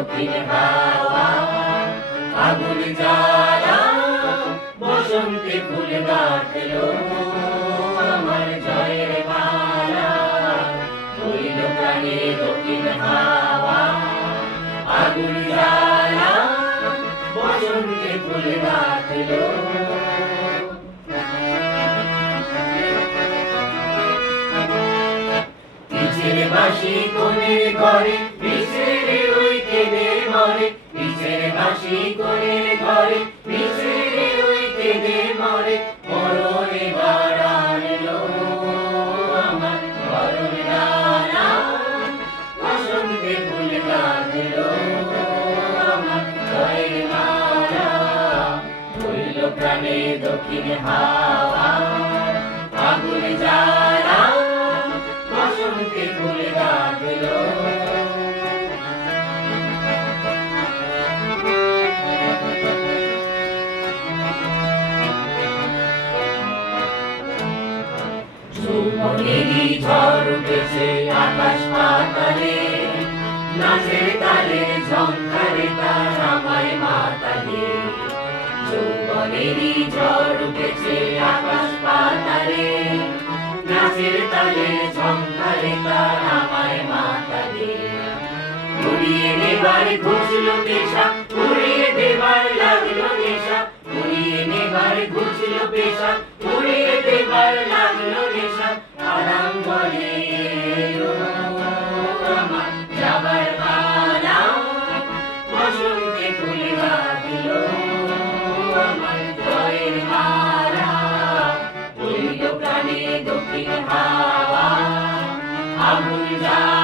দক্ষিণ হাওয়া আগুন জ্বালা বসন্তে ফুল গাঁথলো আমার জয়ের মালা হইল প্রাণে দক্ষিণ হাওয়া আগুন জ্বালা বসন্তে ফুল গাঁথলো পিছের বাঁশি কোণের ঘরে পিছের ওই কেঁদে মরে পিছের বাঁশি কোণের ঘরে পিছের ওই কেঁদে মরে মরণে বাড়ালো আমার মরণ ডানা বসন্তে ফুল গাঁথলো আমার জয়ের মালা হইল প্রাণে দক্ষিণ হাওয়া আগুন জ্বালা বসন্তে ফুল গাঁথলো যৌবনেরই ঝড় উঠেছে আকাশ পাতালে নাচের তালে ঝংকারে তার আমায় মাতালে যৌবনেরই ঝড় উঠেছে আকাশ পাতালে নাচের তালে ঝংকারে তার আমায় মাতালে উড়িয়ে নেবার ঘুচলো পেশা উড়িয়ে দেবার লাগলো নেশা উড়িয়ে নেবার ঘুচলো পেশা উড়িয়ে দেবার লাগলো নেশা আরাম বলে এলো আমার যাবার পালা বসন্তে ফুল গাঁথলো আমার জয়ের মালা হইল প্রাণে দক্ষিণ হাওয়া আগুন জ্বালা